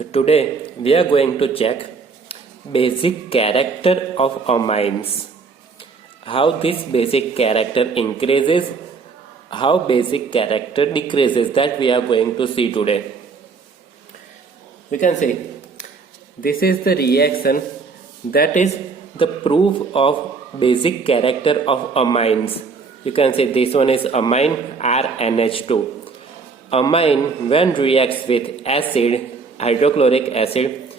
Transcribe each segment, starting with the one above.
So today we are going to check basic character of amines. How this basic character increases, how basic character decreases, that we are going to see today. We can see this is the reaction, that is the proof of basic character of amines. You can say this one is amine RNH2. Amine when reacts with acid, hydrochloric acid,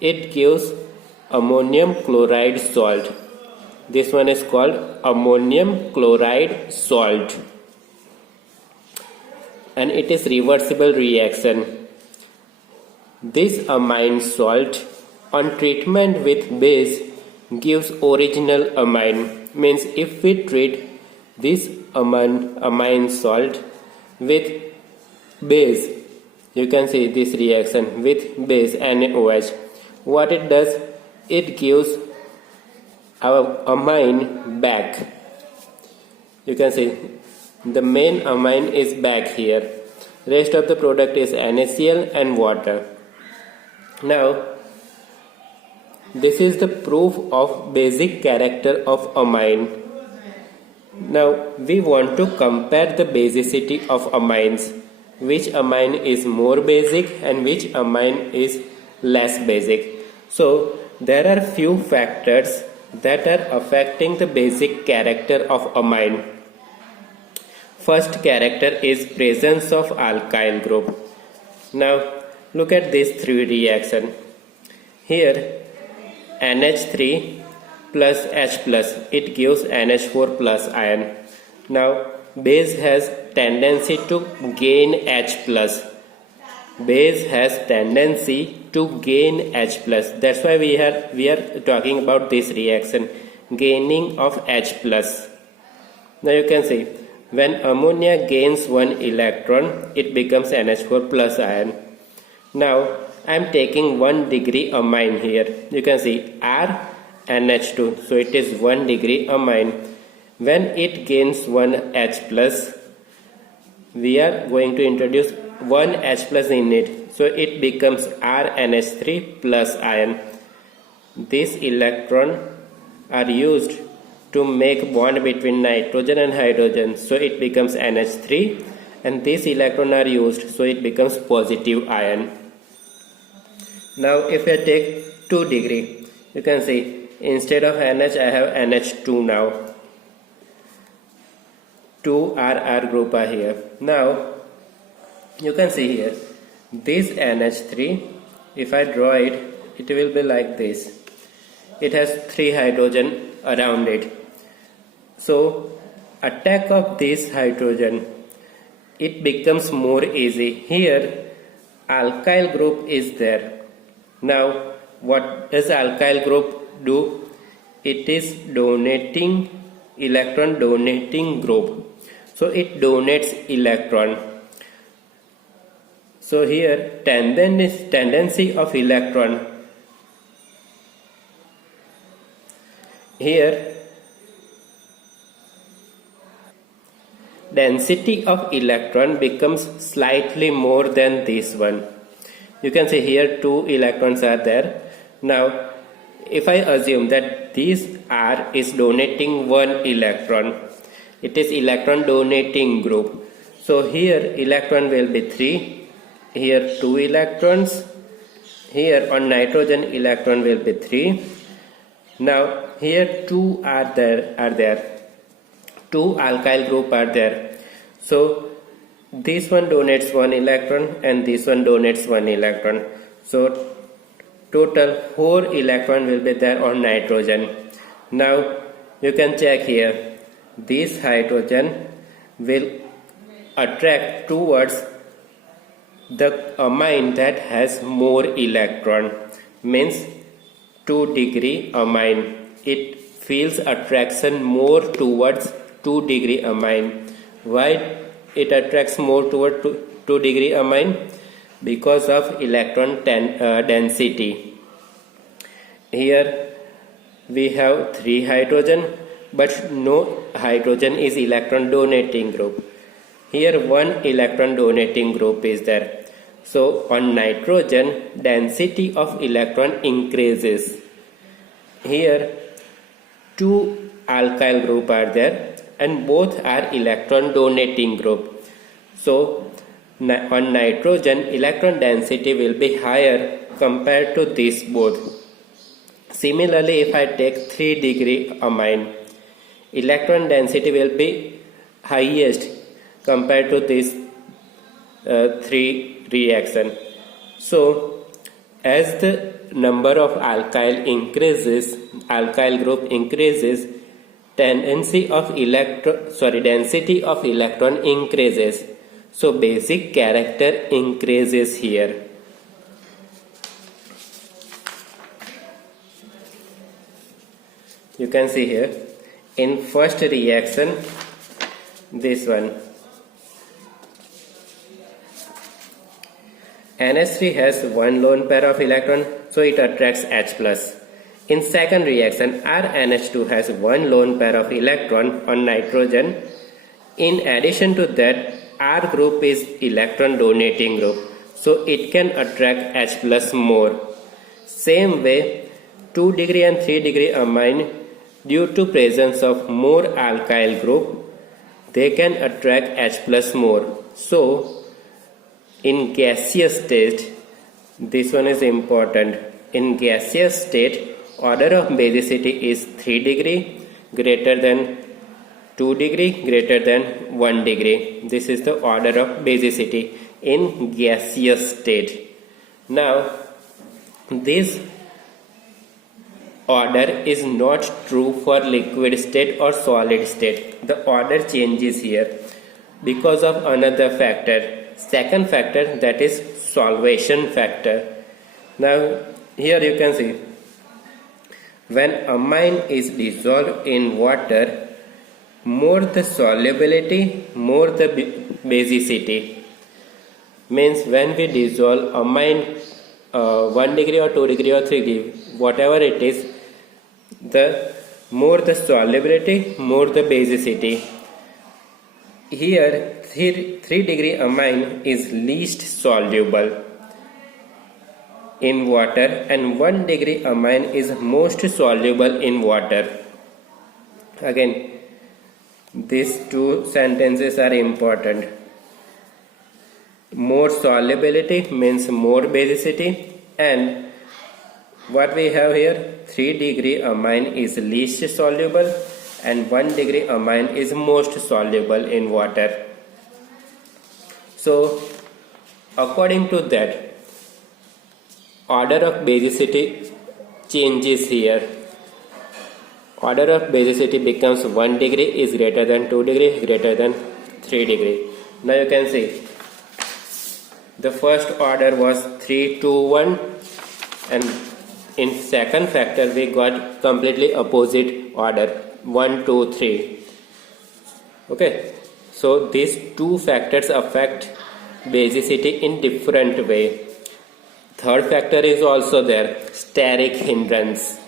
it gives ammonium chloride salt. This one is called ammonium chloride salt, and it is reversible reaction. This amine salt on treatment with base gives original amine. Means if we treat this amine salt with base, you can see this reaction with base NaOH. What it does, it gives our amine back. You can see the main amine is back here. Rest of the product is NaCl and water. Now this is the proof of basic character of amine. Now we want to compare the basicity of amines. Which amine is more basic and which amine is less basic. So there are few factors that are affecting the basic character of amine. First character is presence of alkyl group. Now look at these three reactions. Here NH3 plus H plus, it gives NH4 plus ion. Now base has tendency to gain H plus. Base has tendency to gain H plus. That's why we are talking about this reaction, gaining of H plus. Now you can see when ammonia gains one electron, it becomes NH4 plus ion. Now I am taking 1 degree amine here. You can see R NH2, so it is 1 degree amine. When it gains 1 H plus, we are going to introduce 1 H plus in it, so it becomes RNH3 plus ion. These electrons are used to make bond between nitrogen and hydrogen, so it becomes NH3, and these electrons are used, so it becomes positive ion. Now if I take 2 degree, you can see instead of NH I have NH2 now. 2 RR group are here. Now you can see here this NH3, if I draw it, it will be like this. It has 3 hydrogen around it. So attack of this hydrogen, it becomes more easy. Here alkyl group is there. Now what does alkyl group do? It is donating electron donating group. So it donates electron. So here tendency of electron. Here density of electron becomes slightly more than this one. You can see here 2 electrons are there. Now if I assume that this R is donating 1 electron, it is electron donating group. So here electron will be 3, here 2 electrons, here on nitrogen electron will be 3. Now here 2 are there, 2 alkyl group are there. So this one donates 1 electron and this one donates 1 electron. So total 4 electron will be there on nitrogen. Now you can check here, this hydrogen will attract towards the amine that has more electron. Means 2 degree amine, it feels attraction more towards 2 degree amine. Why it attracts more toward 2 degree amine? Because of electron density. Here we have 3 hydrogen, but no hydrogen is electron donating group. Here 1 electron donating group is there. So on nitrogen, density of electron increases. Here two alkyl group are there and both are electron donating group. So on nitrogen, electron density will be higher compared to these both. Similarly, if I take 3-degree amine, electron density will be highest compared to this 3 reaction. So as the number of alkyl group increases, density of electron increases. So basic character increases here. You can see here in first reaction, this one, NH3 has one lone pair of electron, so it attracts H+. In second reaction, RNH2 has one lone pair of electron on nitrogen. In addition to that, R group is electron donating group, so it can attract H+ more. Same way, 2-degree and 3-degree amine, due to presence of more alkyl group, they can attract H+ more. So in gaseous state, this one is important. In gaseous state, order of basicity is 3-degree greater than 2-degree greater than 1-degree. This is the order of basicity in gaseous state. Now this order is not true for liquid state or solid state. The order changes here because of another factor. Second factor, that is solvation factor. Now here you can see, when amine is dissolved in water, more the solubility, more the basicity. Means when we dissolve amine 1-degree or 2-degree or 3-degree, whatever it is, the more the solubility, more the basicity. Here 3-degree amine is least soluble in water and 1-degree amine is most soluble in water. Again, these two sentences are important. More solubility means more basicity, and what we have here, 3-degree amine is least soluble and 1-degree amine is most soluble in water. So according to that, order of basicity changes here. Order of basicity becomes 1-degree is greater than 2-degree greater than 3-degree. Now you can see the first order was 3, 2, 1, and in second factor we got completely opposite order, 1, 2, 3. Okay, so these two factors affect basicity in different way. Third factor is also there, steric hindrance.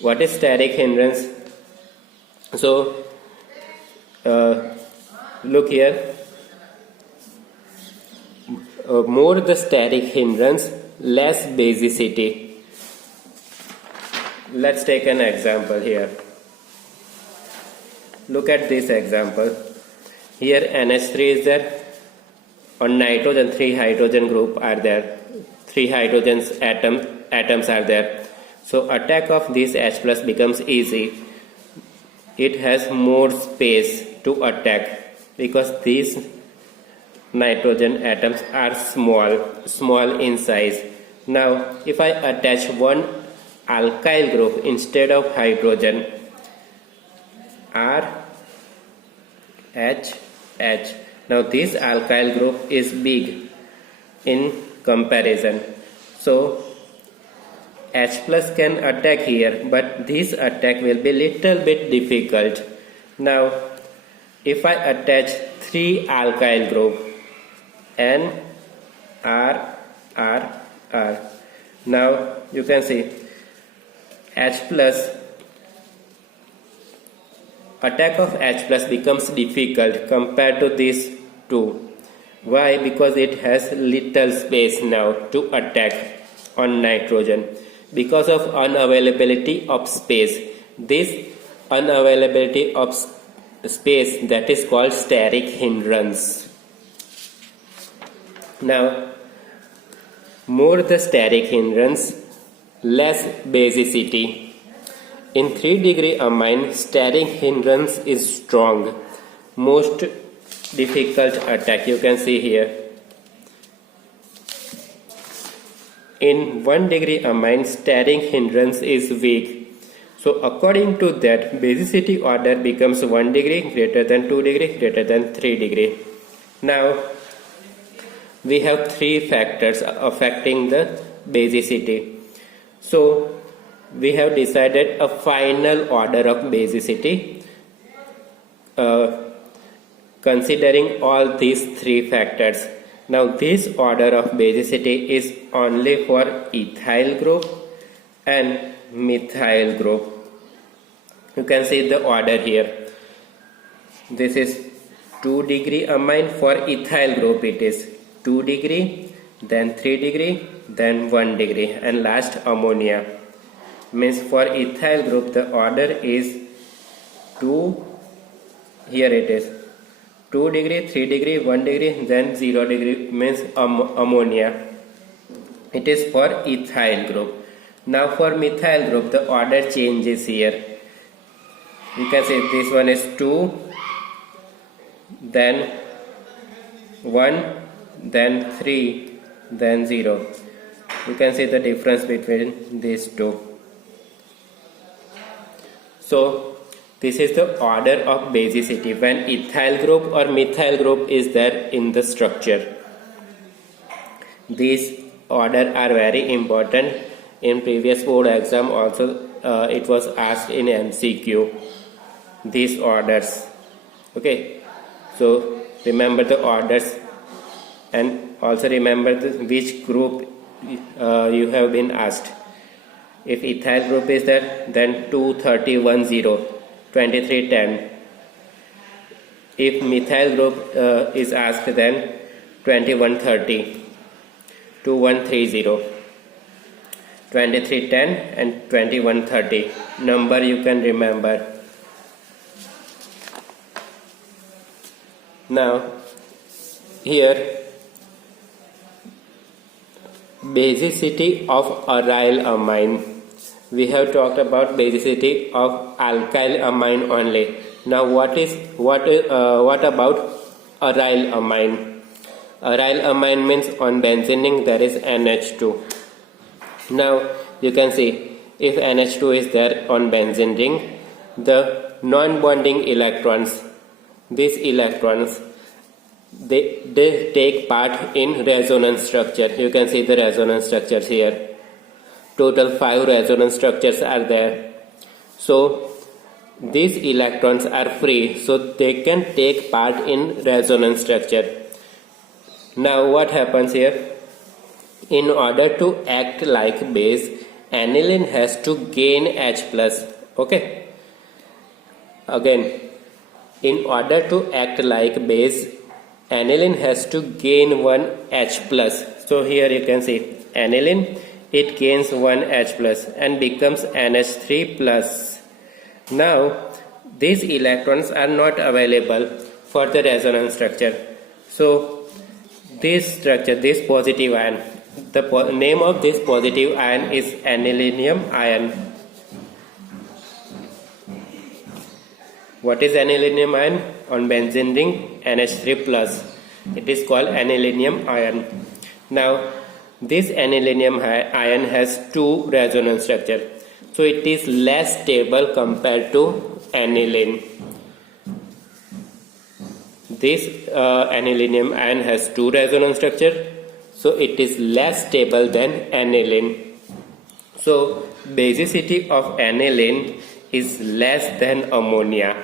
What is steric hindrance? So look here, more the steric hindrance, less basicity. Let's take an example here. Look at this example. Here NH3 is there. On nitrogen, 3 hydrogen group are there. 3 hydrogens atoms are there. So attack of this H plus becomes easy. It has more space to attack because these nitrogen atoms are small in size. Now if I attach one alkyl group instead of hydrogen, R H H. Now this alkyl group is big in comparison. So H plus can attack here, but this attack will be little bit difficult. Now if I attach 3 alkyl group, N, R, R, R. Now you can see H plus, attack of H plus becomes difficult compared to these two. Why? Because it has little space now to attack on nitrogen. Because of unavailability of space. This unavailability of space, that is called steric hindrance. Now, more the steric hindrance, less basicity. In 3-degree amine, steric hindrance is strong. Most difficult attack, you can see here. In 1-degree amine, steric hindrance is weak. So according to that, basicity order becomes 1 degree, greater than 2 degree, greater than 3 degree. Now we have 3 factors affecting the basicity. So we have decided a final order of basicity considering all these 3 factors. Now this order of basicity is only for ethyl group and methyl group. You can see the order here. This is 2-degree amine. For ethyl group it is 2 degree, then 3 degree, then 1 degree, and last ammonia. Means for ethyl group the order is 2, here it is 2 degree, 3 degree, 1 degree, then 0 degree, means ammonia. It is for ethyl group. Now for methyl group the order changes here. You can say this one is 2, then 1, then 3, then 0. You can see the difference between these two. So this is the order of basicity when ethyl group or methyl group is there in the structure. These order are very important. In previous board exam also it was asked in MCQ, these orders. Okay, so remember the orders and also remember which group you have been asked. If ethyl group is there, then 23010, 2310. If methyl group is asked, then 2130, 2130, 2310 and 2130. Number you can remember. Now here basicity of aryl amine. We have talked about basicity of alkyl amine only. Now what about aryl amine? Aryl amine means on benzening there is NH2. Now you can see if NH2 is there on benzene ring, the non-bonding electrons, these electrons, they take part in resonance structure. You can see the resonance structures here. Total 5 resonance structures are there. So these electrons are free, so they can take part in resonance structure. Now what happens here? In order to act like base, aniline has to gain H+. Okay. Again, in order to act like base, aniline has to gain 1 H+. So here you can see aniline, it gains 1 H+ and becomes NH3+. Now these electrons are not available for the resonance structure. So this structure, this positive ion, the name of this positive ion is anilinium ion. What is anilinium ion? On benzene ring NH3+. It is called anilinium ion. Now this anilinium ion has 2 resonance structure, so it is less stable compared to aniline. This anilinium ion has 2 resonance structure, so it is less stable than aniline. So basicity of aniline is less than ammonia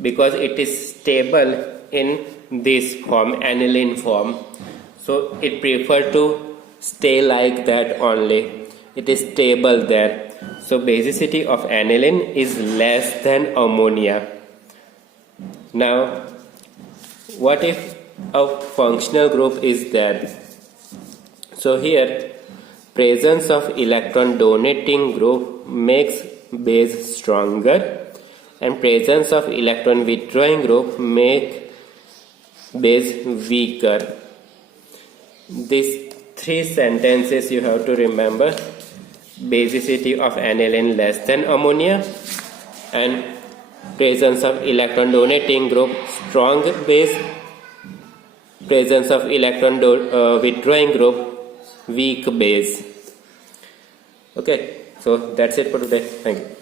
because it is stable in this form, aniline form. So it prefer to stay like that only. It is stable there. So basicity of aniline is less than ammonia. Now What if a functional group is there? So here presence of electron donating group makes base stronger and presence of electron withdrawing group make base weaker. These three sentences you have to remember: basicity of aniline less than ammonia, and presence of electron donating group strong base, presence of electron withdrawing group weak base. Okay, so that's it for today. Thank you.